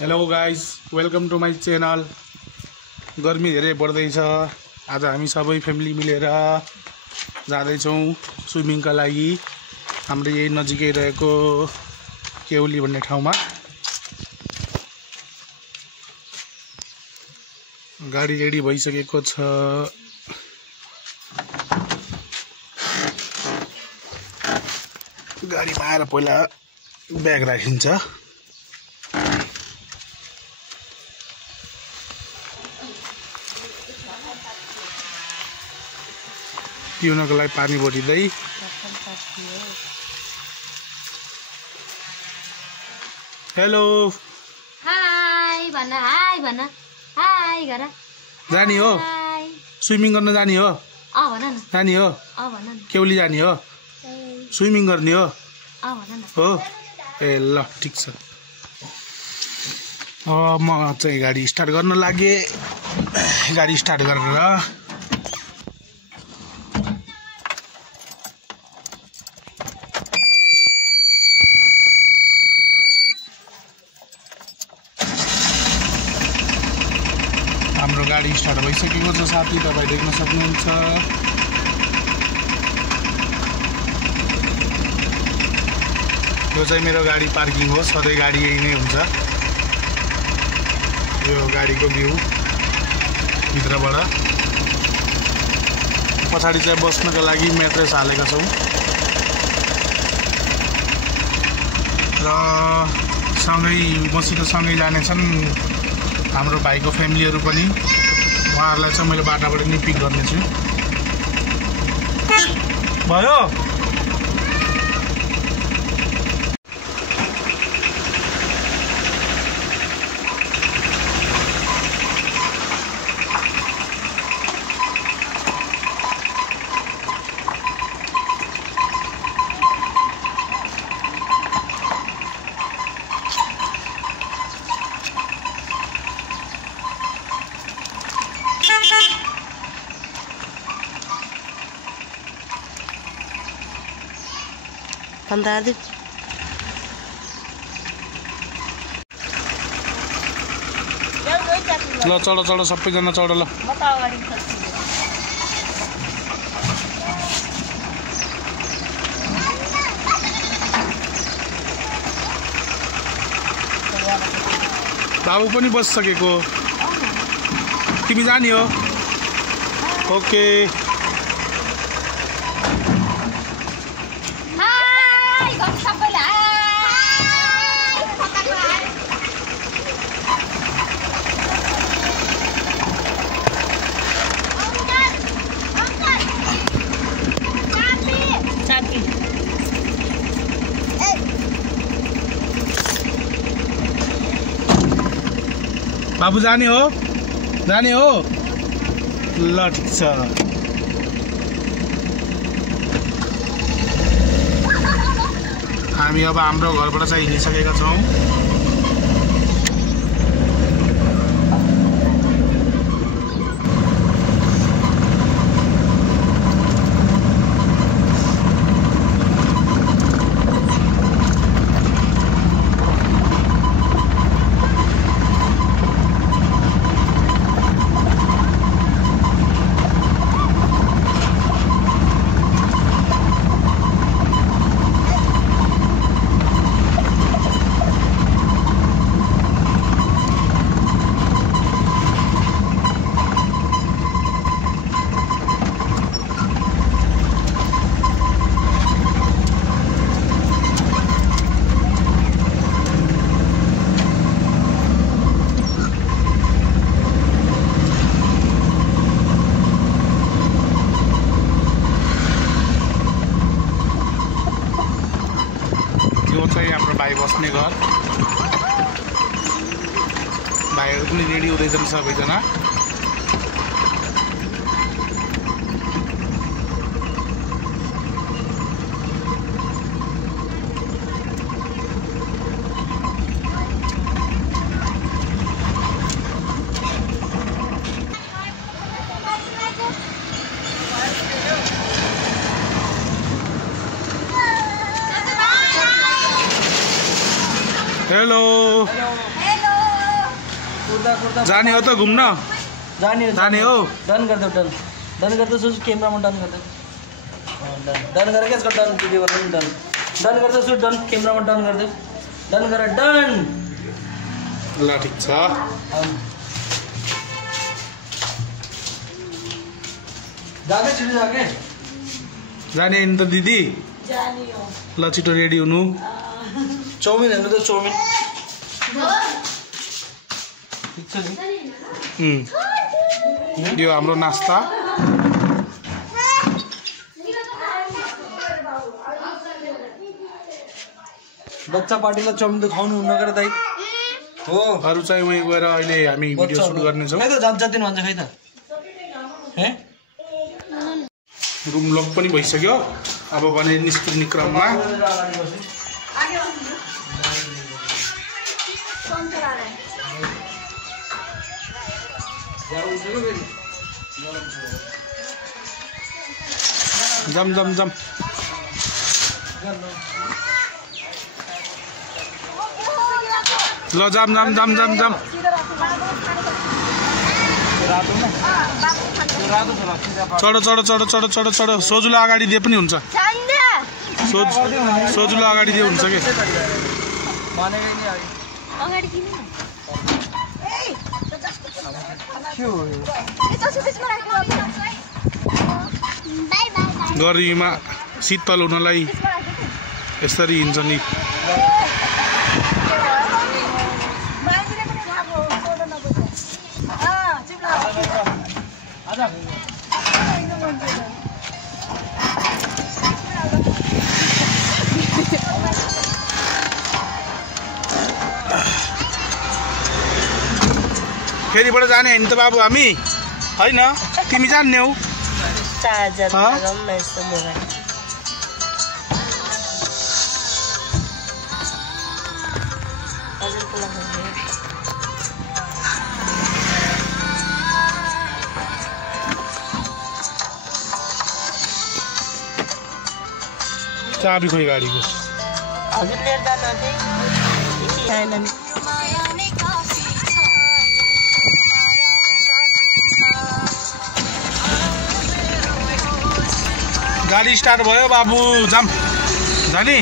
Hello guys, welcome to my channel. गर्मी धेरै बढ्दैछ। आज हामी सबै फ्यामिली मिलेर जाँदैछौँ स्विमिङका लागि हाम्रो यही नजिकै रहेको केउली भन्ने ठाउँमा। गाडी रेडी भइसकेको छ। गाडीमा आएर पहिला ब्याग राखिन्छ। पिउनको लागि पानी भरिँदै हेलो हाई भन हाई गर जाने हो स्विमिङ गर्न जाने हो भन न जाने हो भन न केउली जाने हो स्विमिङ गर्ने हो भन न हो ए ल ठिक छ। म चाहिँ गाडी स्टार्ट गर्न लागे। गाडी स्टार्ट गरेर हाम्रो गाडी स्टार्ट भइसकेको छ साथी, तपाईँ देख्न सक्नुहुन्छ। यो चाहिँ मेरो गाडी पार्किङ हो, सधैँ गाडी यही नै हुन्छ। यो गाडीको भ्यू भित्रबाट। पछाडि चाहिँ बस्नको लागि म्याट्रेस हालेका छौँ र सँगै मसित सँगै जानेछन् हाम्रो भाइको फ्यामिलीहरू पनि। उहाँहरूलाई चाहिँ मैले बाटाबाट नि पिक गर्नेछु। भयो भन्दादी ल चढ चढ सबैजना चढ ल। बाबु पनि बसिसकेको। तिमी जाने हो? ओके बाबु जाने हो? जाने हो? ल ठिक छ। हामी अब हाम्रो घरबाट चाहिँ हिँडिसकेका छौँ। यो चाहिँ हाम्रो भाइ बस्ने घर। भाइहरू पनि रेडी हुँदैछन् सबैजना। हेलो हेलो जाने हो त घुम्न जाने हो डन कर दो सोच कैमरा में डन कर दो डन करके इसका डन वीडियो बना डन डन कर दो सोच डन कैमरा में डन कर दो डन कर डन ल ठीक छ जाके छिटो जाके जाने नि त दिदी जानी हो ल छिटो रेडी हुनु चाउमिन हेर्नु त चाउमिन ठीक छ नि यो हाम्रो नास्ता बच्चा पार्टीलाई चाउमिन त खुवाउनु हुन्न करे दाइ हो अरु चाहिँ वही गएर अहिले हामी भिडियो सुट गर्ने छौं खै त जान्छ दिन भन्छ खै त हे रुम लक पनि भइसक्यो अब भने निस्किने क्रममा जम जम जम ल जाम जाम जाम जाम जाम चढो चढो चढो चढो चढो चढो सोजुलो अगाडि दिए पनि हुन्छ सोजुलो अगाडि दिए हुन्छ के गर्मीमा शीतल हुनलाई यसरी हिँड्छ नि फेरिबाट जाने हैन त बाबु हामी हैन तिमी जान्ने हौ चाबी खोइ गाडीको हजुर लिएर जान चाहिँ गाडी स्टार्ट भयो बाबु जाम जाने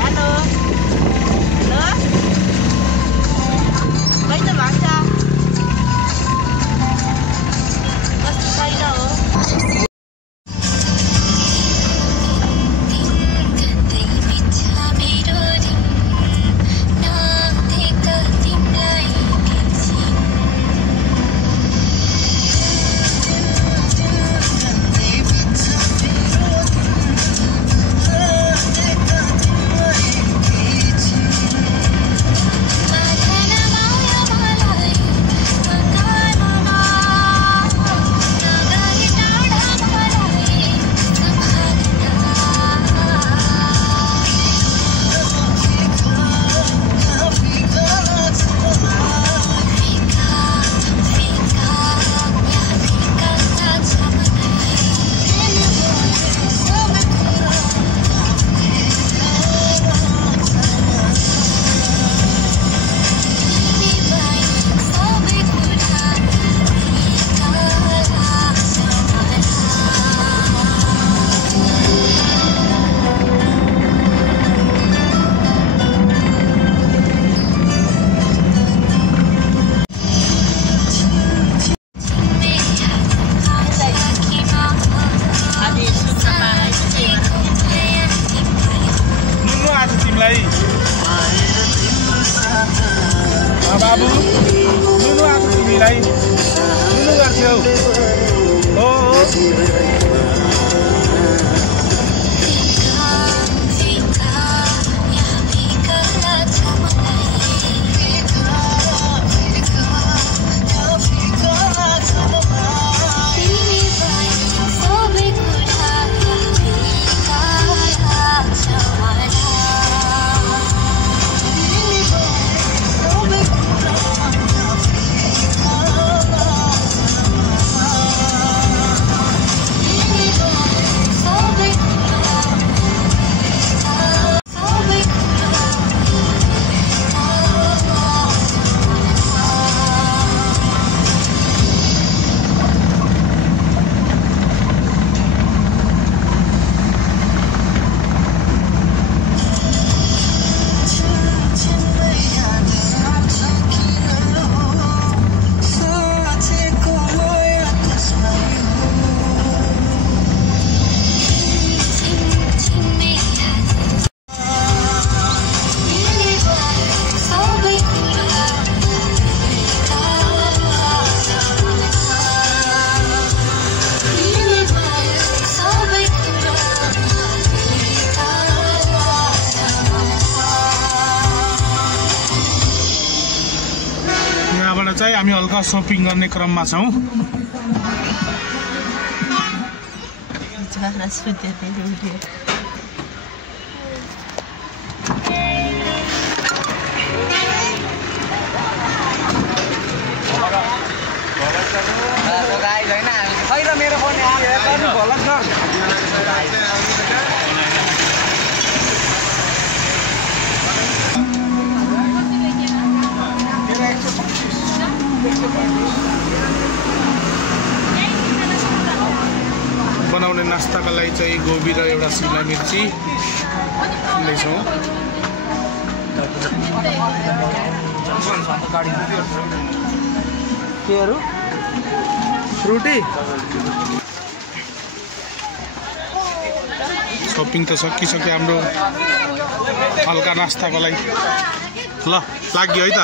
हेलो हेलो कहिले भान्छ कस्तो छैन हो बाबु नुनु आएको तिमीलाई नुनु गर्थ्यौ हो हामी हल्का सपिङ गर्ने क्रममा छौँ। बनाउने नास्ताका लागि चाहिँ गोबी र एउटा शिमला मिर्ची लिन्छौँ। केहरू फ्रुटी सपिङ त सकिसक्यो हाम्रो हल्का नास्ताको लागि। ल लाग्यो है त।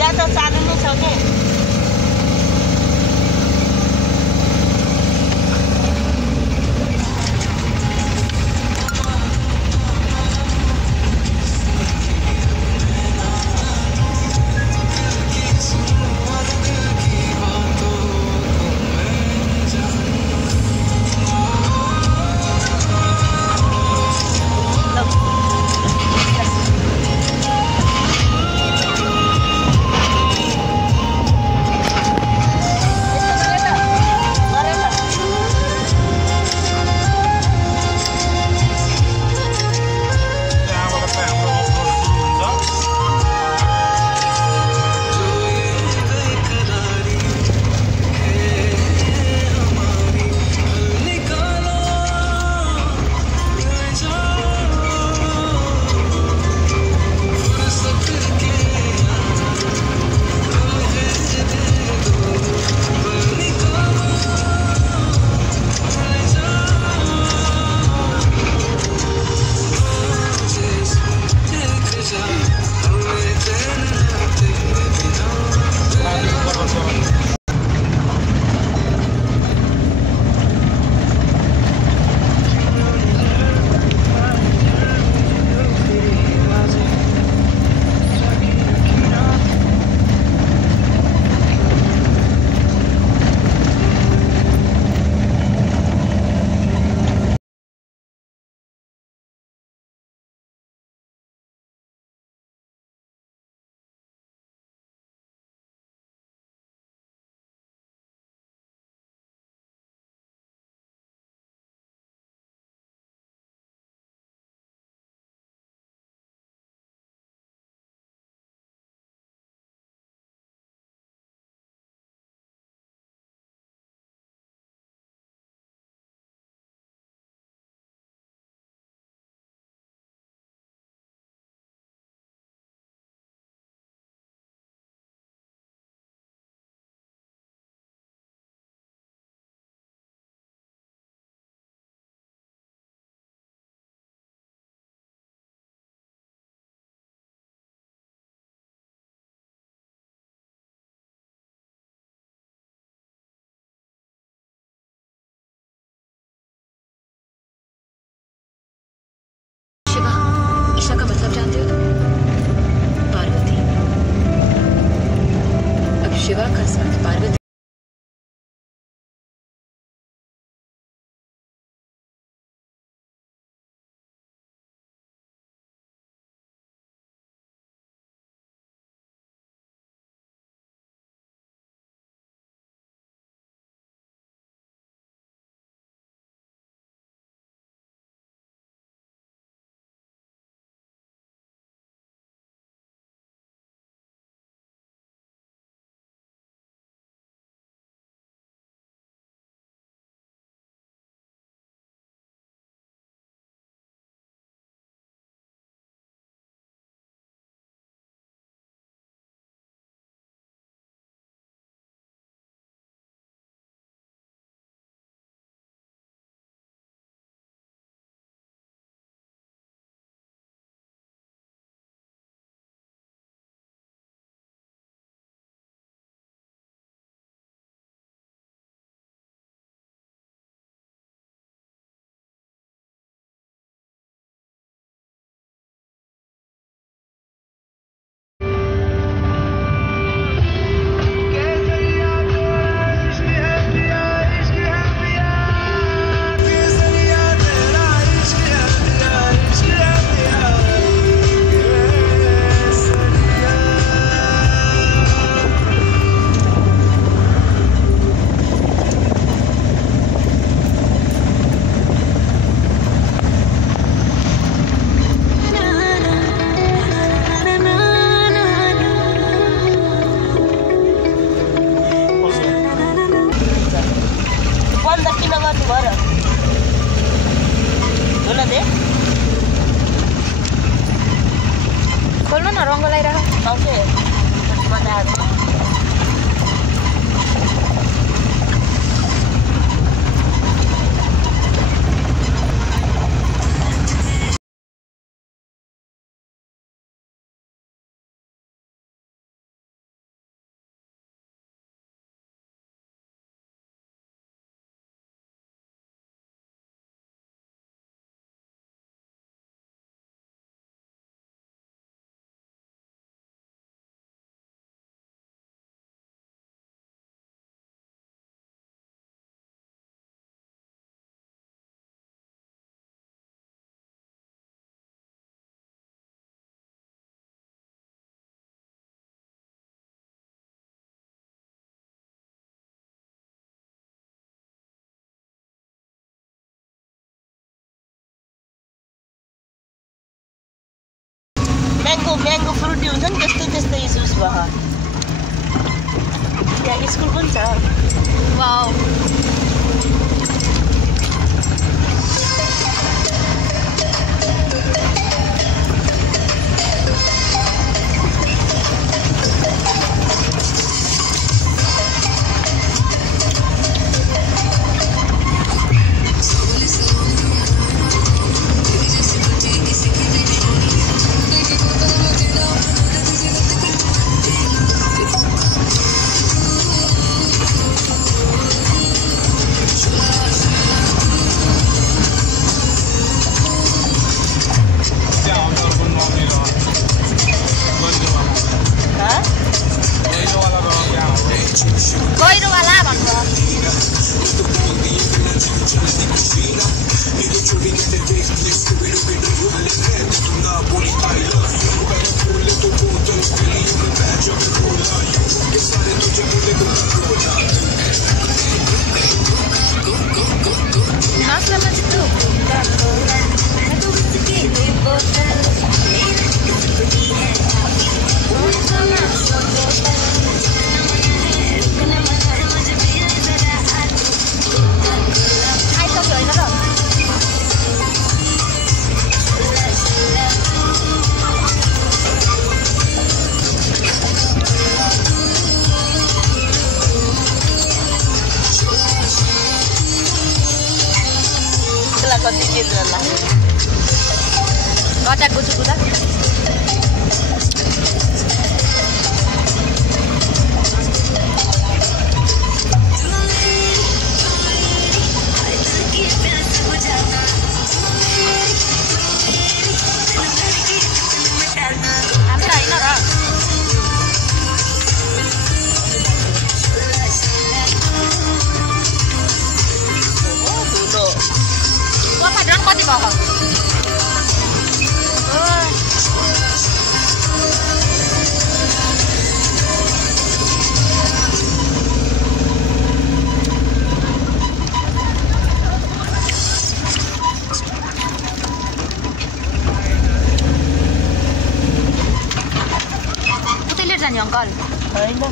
या त चालु नै छ के रङ्ग लगाइराख ओके मजा आयो म्याङ्गो फ्रुटी हुन्छ नि त्यस्तै जुस भयो त्यहाँ स्कुल पनि छ वाउ गहिरोवाला भन्नु कति के होला गटा गुचु गुदा हाम्रो हैन र कति भएको उतै लेट जाने अङ्कल हैन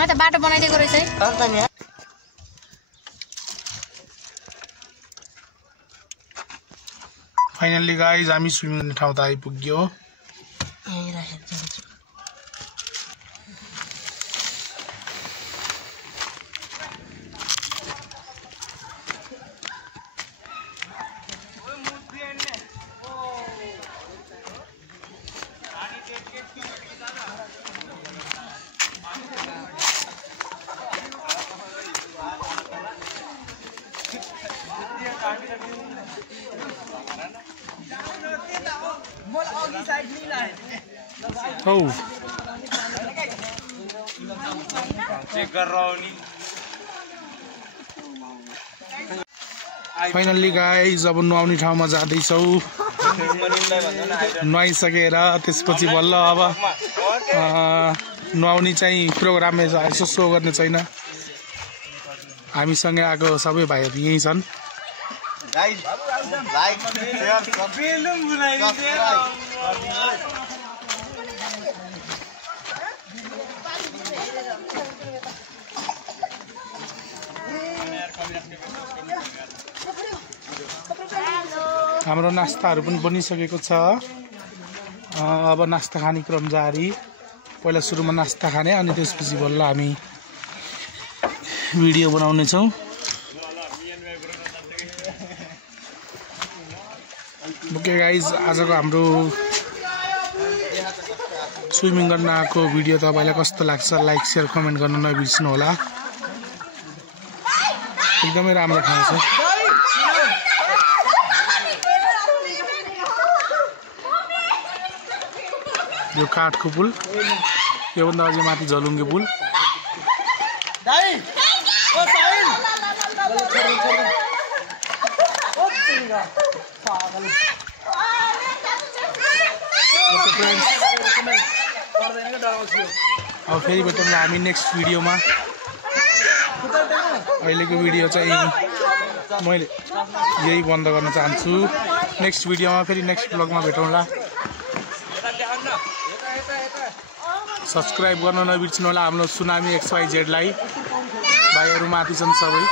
त बाटो बनाइदिएको रहेछ है अन्त नि फाइनल्ली गाइज हामी स्विमिङ गर्ने ठाउँ त आइपुग्यो Oh. फाइनल्ली गाइज अब नुहाउने ठाउँमा जाँदैछौँ नुहाइसकेर त्यसपछि बल्ल अब नुहाउने चाहिँ प्रोग्राम यसो सो गर्ने छैन हामीसँगै आएको सबै भाइहरू यहीँ छन् हाम्रो नास्ताहरू पनि बनिसकेको छ अब नास्ता खाने क्रम जारी पहिला सुरुमा नास्ता खाने अनि त्यसपछि बल्ल हामी भिडियो बनाउने छौं ओके गाइज आजको हाम्रो स्विमिङ गर्न आएको भिडियो तपाईलाई कस्तो लाग्छ लाइक शेयर कमेन्ट गर्न नबिर्सनु होला एकदमै राम्रो ठाउँ छ यो काठको पुल यो भन्दा अझै माथि झलुङ्गे पुल अब फेरि भेटौँ हामी नेक्स्ट भिडियोमा अहिलेको भिडियो चाहिँ मैले यही बन्द गर्न चाहन्छु नेक्स्ट भिडियोमा फेरि नेक्स्ट ब्लगमा भेटौँला सब्स्क्राइब गर्न नबिर्सनु होला हाम्रो सुनामी XYZ लाई भाइहरु माथि छन् सबै